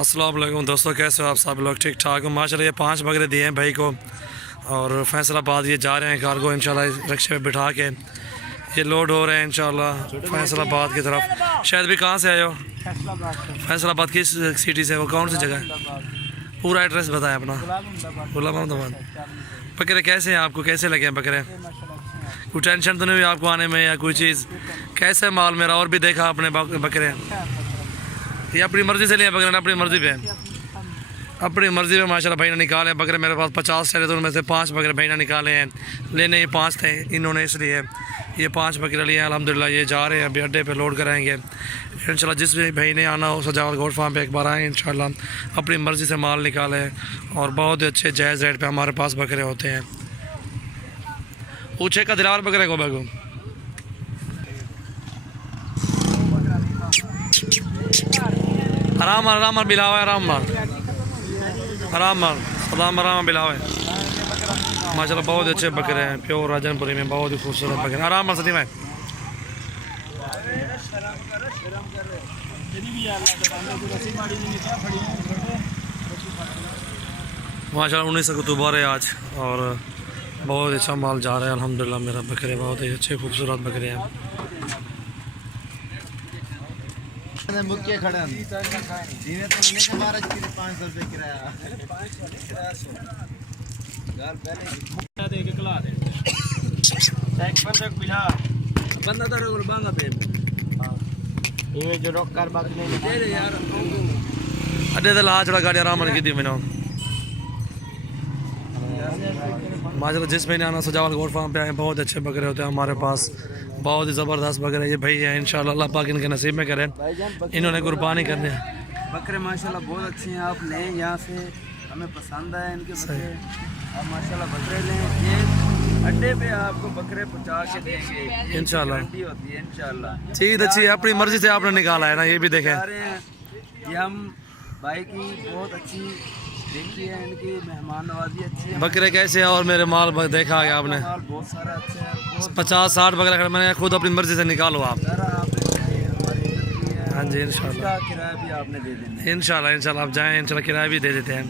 अस्सलाम वालेकुम दोस्तों, कैसे हो आप सब लोग? ठीक ठाक हो माशाल्लाह। ये 5 बकरे दिए हैं भाई को और फैसलाबाद ये जा रहे हैं कार्गो इंशाल्लाह। रिक्शे पे बिठा के ये लोड हो रहे हैं इंशाल्लाह फैसलाबाद की तरफ। शायद भी कहाँ से आए हो? फैसलाबाद किस सिटी से? वो कौन सी जगह है? पूरा एड्रेस बताएं अपना। गुलाम अहमदाबाद। बकरे कैसे हैं आपको? कैसे लगे हैं बकरे? कोई टेंशन तो नहीं हुई आपको आने में या कोई चीज़? कैसे माल मेरा और भी देखा आपने बकरे? ये अपनी मर्ज़ी से लिए बकरे, अपनी मर्ज़ी पे अपनी मर्ज़ी पे माशाल्लाह भाई ने निकाले बकरे। मेरे पास 50 थे तो उनमें से 5 बकरे भाई ने निकाले हैं। लेने ये 5 थे इन्होंने, इसलिए ये 5 बकरे लिए हैं अल्हम्दुलिल्लाह। ये जा रहे हैं अभी अड्डे पे लोड कराएंगे इंशाल्लाह। जिस भी भाई ने आना हो सजावल गोट फार्म पे एक बार आए इंशाल्लाह, अपनी मर्ज़ी से माल निकाले और बहुत अच्छे जायज़ रेट पे हमारे पास बकरे होते हैं। ऊँचे का दिलावर बकरे को बैगो आराम आराम बिलावा आराम आराम बिलावा माशाल्लाह। बहुत अच्छे बकरे हैं प्योर राजनपुरी में, बहुत ही खूबसूरत बकरे। आराम सती में माशाल्लाह 19 अक्टूबर है आज और बहुत अच्छा माल जा रहा है अल्हम्दुलिल्लाह। मेरा बकरे बहुत ही अच्छे खूबसूरत बकरे हैं। मुक्के खड़े जीने तो नहीं के महाराज की 500 रुपए किराया घर पहले दे के खिला दे एक बंदे को बिठा बंदा तो रोल बांगा पे ये जो रोक कर बात नहीं दे रे यार अड्डे ते ला छोड़ा गाड़ी आराम की दी मैंने माशाल्लाह। जिस महीने आना सजावल गोट फार्म पे आए, बहुत अच्छे बकरे होते हैं हमारे पास, बहुत ही ज़बरदस्त बकरे। ये भाई है इंशाल्लाह, अल्लाह पाक इनके नसीब में करे, इन्होंने कुर्बानी करनी है। बकरे माशाल्लाह बहुत अच्छे हैं, आप लें यहाँ से, हमें पसंद आए इनके बकरे। आप माशाल्लाह बकरे लें, ये अड्डे पे आपको बकरे पहुँचा के देंगे इंशाल्लाह। गारंटी होती है इंशाल्लाह। चीज़ अच्छी है, अपनी मर्ज़ी से आपने निकाला है ना, ये भी देखें। ये हम भाई की बहुत अच्छी देखी है, इनकी मेहमान नवाजी अच्छी है। बकरे कैसे हैं और मेरे माल देखा गया आपने? माल बहुत सारा अच्छा है, 50-60 बकरे खड़े, मैंने खुद अपनी मर्ज़ी से निकालो आप। सारा आपने हमारी हाँ जी इंशाल्लाह, किराया भी आपने दे देना इंशाल्लाह आप जाएँ इंशाल्लाह, किराया भी दे देते हैं।